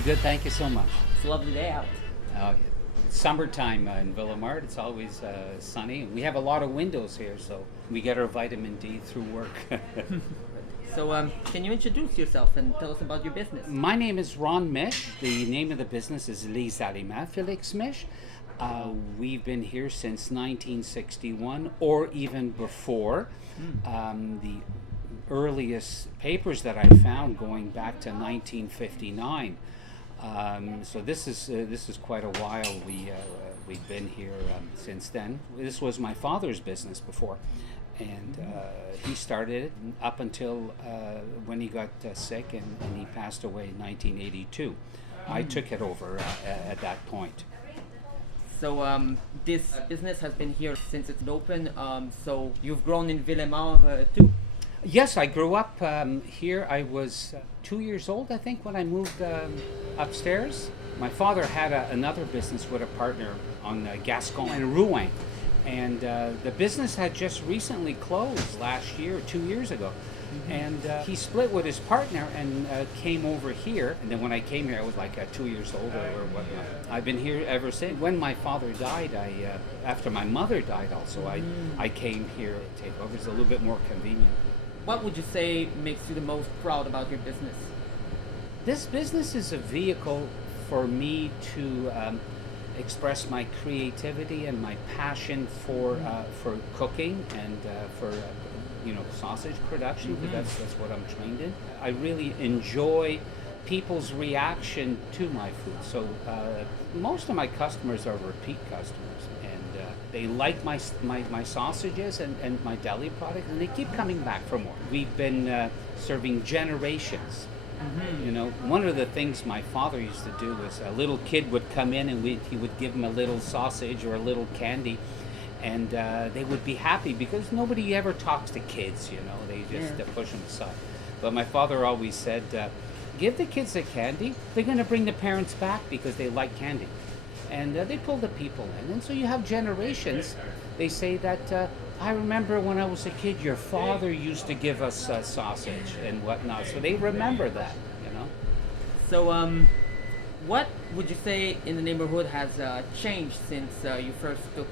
Very good, thank you so much. It's a lovely day out. Uh, Summertime in Ville-Émard, it's always sunny. We have a lot of windows here, so we get our vitamin D through work. So can you introduce yourself and tell us about your business? My name is Ron Mish. The name of the business is Aliments Félix Mish. We've been here since 1961 or even before. The earliest papers that I found going back to 1959. So this is quite a while. We've been here since then. This was my father's business before, and he started it up until when he got sick and he passed away in 1982. I took it over at that point. So this business has been here since it's open. So you've grown in Ville-Émard too? Yes, I grew up here. I was 2 years old, I think, when I moved upstairs. My father had another business with a partner on Gascon and Rouen. And the business had just recently closed last year, 2 years ago. And he split with his partner and came over here. And then when I came here, I was like 2 years old or whatnot. I've been here ever since. When my father died, after my mother died also, I came here to take over. It's a little bit more convenient. What would you say makes you the most proud about your business? This business is a vehicle for me to express my creativity and my passion for cooking and for sausage production, because that's what I'm trained in. I really enjoy people's reaction to my food. So most of my customers are repeat customers, and they like my sausages and my deli product, and they keep coming back for more. We've been serving generations. You know, one of the things my father used to do was a little kid would come in and he would give him a little sausage or a little candy, and they would be happy because nobody ever talks to kids, they just push them aside. But my father always said, give the kids the candy, they're going to bring the parents back because they like candy. And they pull the people in. And so you have generations. They say that, I remember when I was a kid, your father used to give us sausage and whatnot. So they remember that, So what would you say in the neighborhood has changed since you first took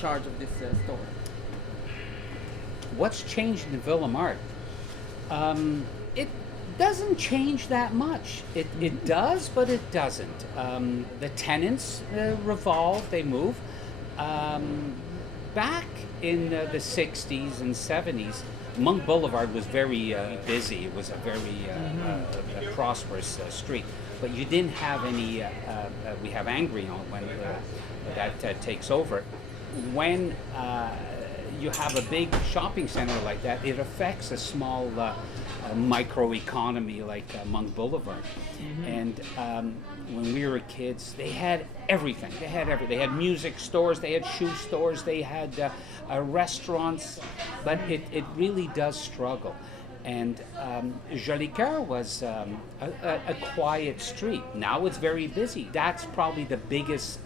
charge of this store? What's changed in Ville-Émard? It doesn't change that much. It does, but it doesn't. The tenants revolve, they move. Back in the 60s and 70s, Monk Boulevard was very busy. It was a very a prosperous street. But you didn't have any, we have Angrignon when that takes over. When you have a big shopping center like that, it affects a small microeconomy like Monk Boulevard. And when we were kids, they had everything. They had music stores, they had shoe stores, they had restaurants, but it really does struggle. And Jolicoeur was a quiet street. Now it's very busy. That's probably the biggest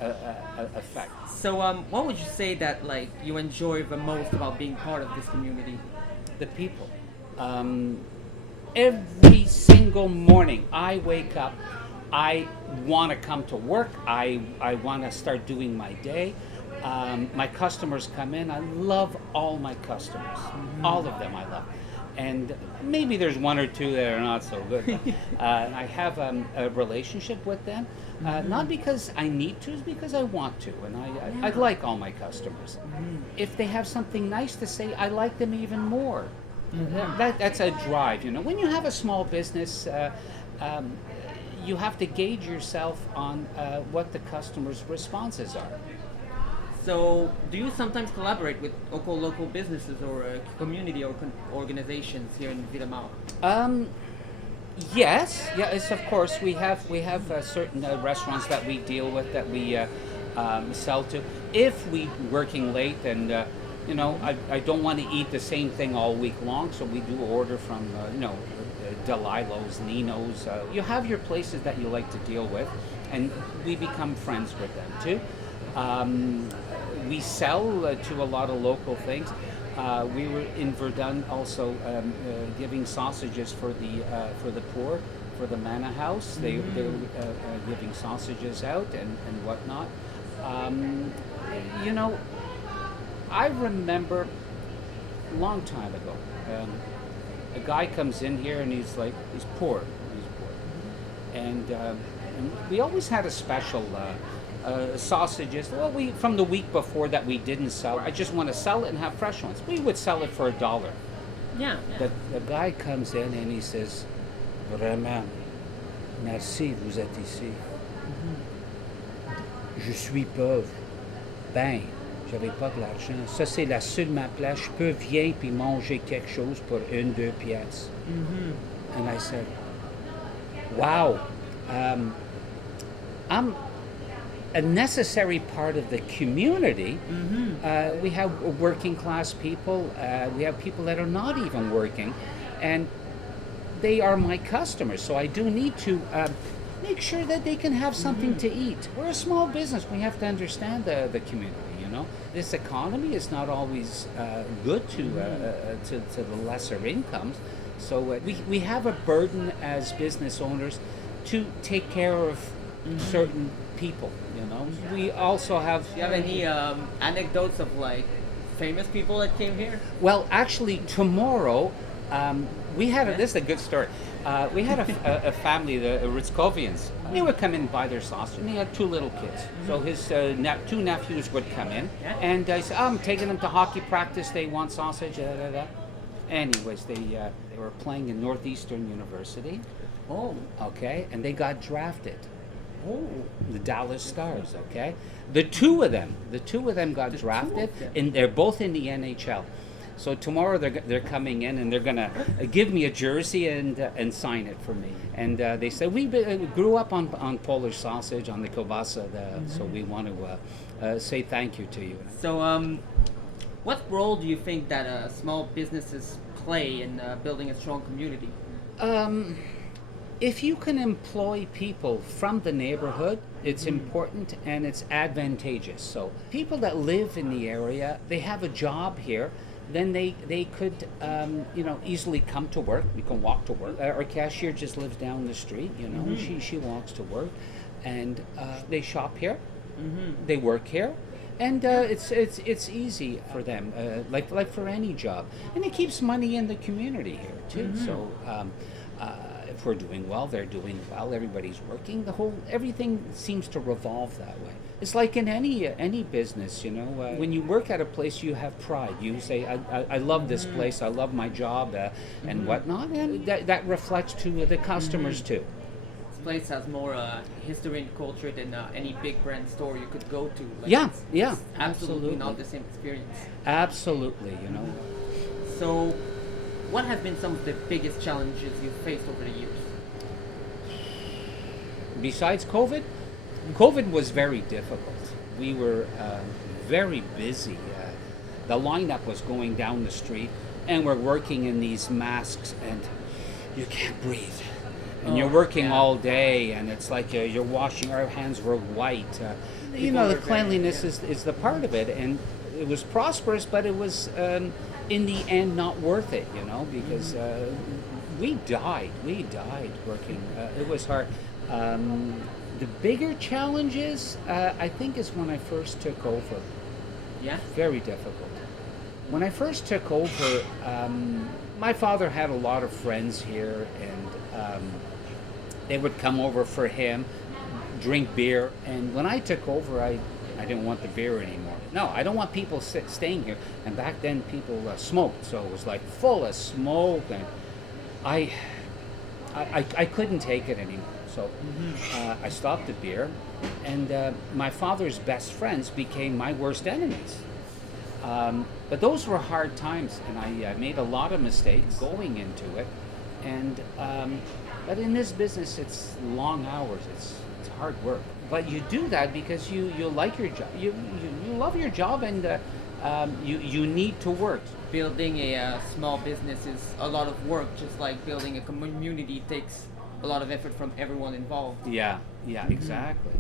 effect. So what would you say that you enjoy the most about being part of this community? The people. Every single morning I wake up, I want to come to work. I want to start doing my day. My customers come in. I love all my customers. All of them I love. And maybe there's one or two that are not so good. I have a relationship with them, not because I need to, it's because I want to. And I like all my customers. If they have something nice to say, I like them even more. That's a drive, When you have a small business, you have to gauge yourself on what the customer's responses are. So, do you sometimes collaborate with local businesses or community or organizations here in Ville-Émard? Yes, of course. We have certain restaurants that we deal with, that we sell to. If we're working late and I don't want to eat the same thing all week long, so we do order from Delilo's, Nino's. You have your places that you like to deal with, and we become friends with them too. We sell to a lot of local things. We were in Verdun also giving sausages for the poor, for the Manor House. They were giving sausages out and whatnot. You know, I remember a long time ago, a guy comes in here and he's poor. And we always had a special sausages. Well, from the week before that we didn't sell. I just want to sell it and have fresh ones. We would sell it for $1. Yeah. The guy comes in and he says, "Vraiment, merci, vous êtes ici. Je suis pauvre. Ben, j'avais pas de l'argent. Ça, c'est la seule ma place. Je peux venir puis manger quelque chose pour 1-2 pièces." And I said, "Wow, I'm a necessary part of the community." We have working class people. We have people that are not even working, and they are my customers. So I do need to make sure that they can have something to eat. We're a small business. We have to understand the community. You know, this economy is not always good to the lesser incomes. So we have a burden as business owners to take care of certain people, you know. We also have... Do you have any anecdotes of like famous people that came here? Well, actually, tomorrow we had this is a good story. We had a family, the Ritzkovians. They would come in and buy their sausage, and they had 2 little kids. So his 2 nephews would come in, and I said, "I'm taking them to hockey practice. They want sausage." Anyways, they were playing in Northeastern University. Oh. Okay, and they got drafted. Oh, the Dallas Stars. Okay, the two of them got drafted, and they're both in the NHL. So tomorrow they're coming in and they're gonna give me a jersey and sign it for me. And they said we grew up on Polish sausage, on the kielbasa, so we want to say thank you to you. So what role do you think that small businesses play in building a strong community? If you can employ people from the neighborhood, it's important and it's advantageous. So people that live in the area, they have a job here, then they could easily come to work. You can walk to work. Our cashier just lives down the street, you know. She walks to work, and they shop here, they work here. And it's easy for them, like for any job, and it keeps money in the community here too. So if we're doing well, they're doing well. Everybody's working. Everything seems to revolve that way. It's like in any business, you know. When you work at a place, you have pride. You say, "I love this place. I love my job," and whatnot, and that reflects to the customers too. Place has more history and culture than any big brand store you could go to. Like it's absolutely not the same experience. Absolutely, you know. So, what have been some of the biggest challenges you've faced over the years? Besides COVID? COVID was very difficult. We were very busy. The lineup was going down the street, and we're working in these masks, and you can't breathe. And you're working all day, and it's like you're washing. Our hands were white. The cleanliness is the part of it, and it was prosperous, but it was in the end not worth it, you know, because we died working. It was hard. The bigger challenges, I think, is when I first took over. Yeah. Very difficult. When I first took over, my father had a lot of friends here, and they would come over for him, drink beer. And when I took over, I didn't want the beer anymore. No, I don't want people staying here. And back then, people smoked, so it was like full of smoke, and I couldn't take it anymore. So I stopped the beer, and my father's best friends became my worst enemies. But those were hard times, and I made a lot of mistakes going into it. And but in this business, it's long hours. It's hard work. But you do that because you like your job. You love your job, and you need to work. Building a small business is a lot of work, just like building a community takes a lot of effort from everyone involved. Yeah, exactly.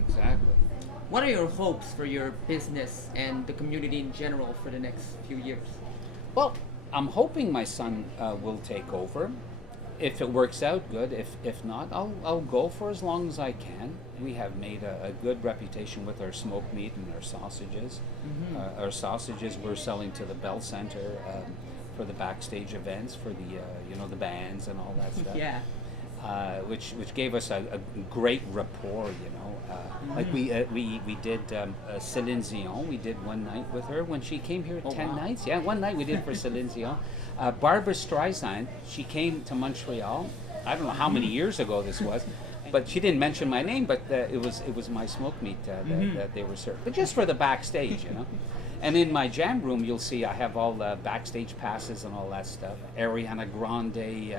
What are your hopes for your business and the community in general for the next few years? Well, I'm hoping my son will take over. If it works out, good. If not, I'll go for as long as I can. We have made a good reputation with our smoked meat and our sausages. Our sausages we're selling to the Bell Center for the backstage events, for the the bands and all that stuff. Yeah. Which gave us a great rapport, Like we did Céline Dion. We did one night with her when she came here. 10 nights. Yeah, one night we did for Céline Dion. Barbara Streisand. She came to Montreal. I don't know how many years ago this was, but she didn't mention my name. But it was my smoked meat that they were serving. But just for the backstage, And in my jam room, you'll see I have all the backstage passes and all that stuff. Ariana Grande,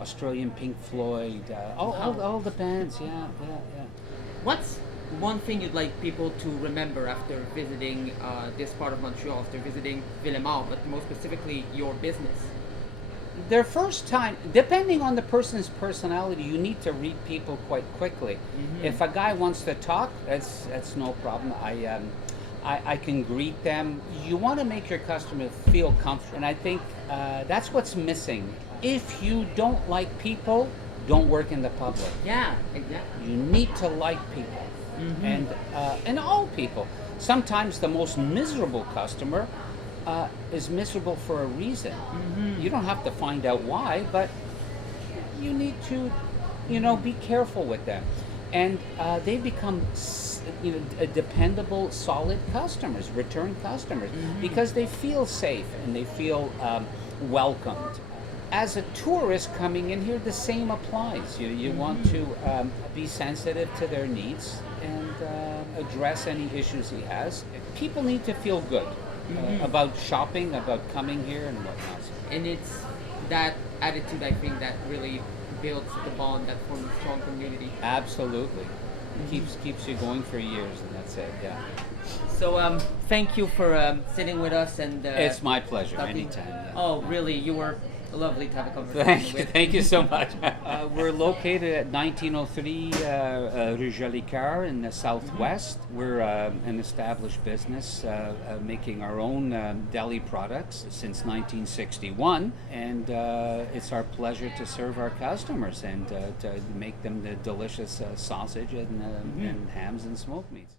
Australian Pink Floyd, all the bands. Yeah. What's one thing you'd like people to remember after visiting this part of Montreal, after visiting Ville-Émard, but more specifically your business? Their first time, depending on the person's personality, you need to read people quite quickly. If a guy wants to talk, that's no problem. I can greet them. You want to make your customer feel comfortable, and I think that's what's missing. If you don't like people, don't work in the public. Yeah, exactly. You need to like people, and all people. Sometimes the most miserable customer is miserable for a reason. You don't have to find out why, but you need to, be careful with them, and they become dependable, solid customers, return customers, because they feel safe and they feel welcomed. As a tourist coming in here, the same applies. You want to be sensitive to their needs and address any issues he has. People need to feel good about shopping, about coming here and whatnot. And it's that attitude, I think, that really builds the bond, that forms a strong community. Absolutely. Keeps you going for years, and that's it. Yeah. So thank you for sitting with us, and it's my pleasure. Anytime. Yeah. Oh, really? You were lovely to have a conversation with. Thank you so much. We're located at 1903 Rue Jolicoeur in the southwest. We're an established business making our own deli products since 1961, and it's our pleasure to serve our customers and to make them the delicious sausage and hams and smoked meats.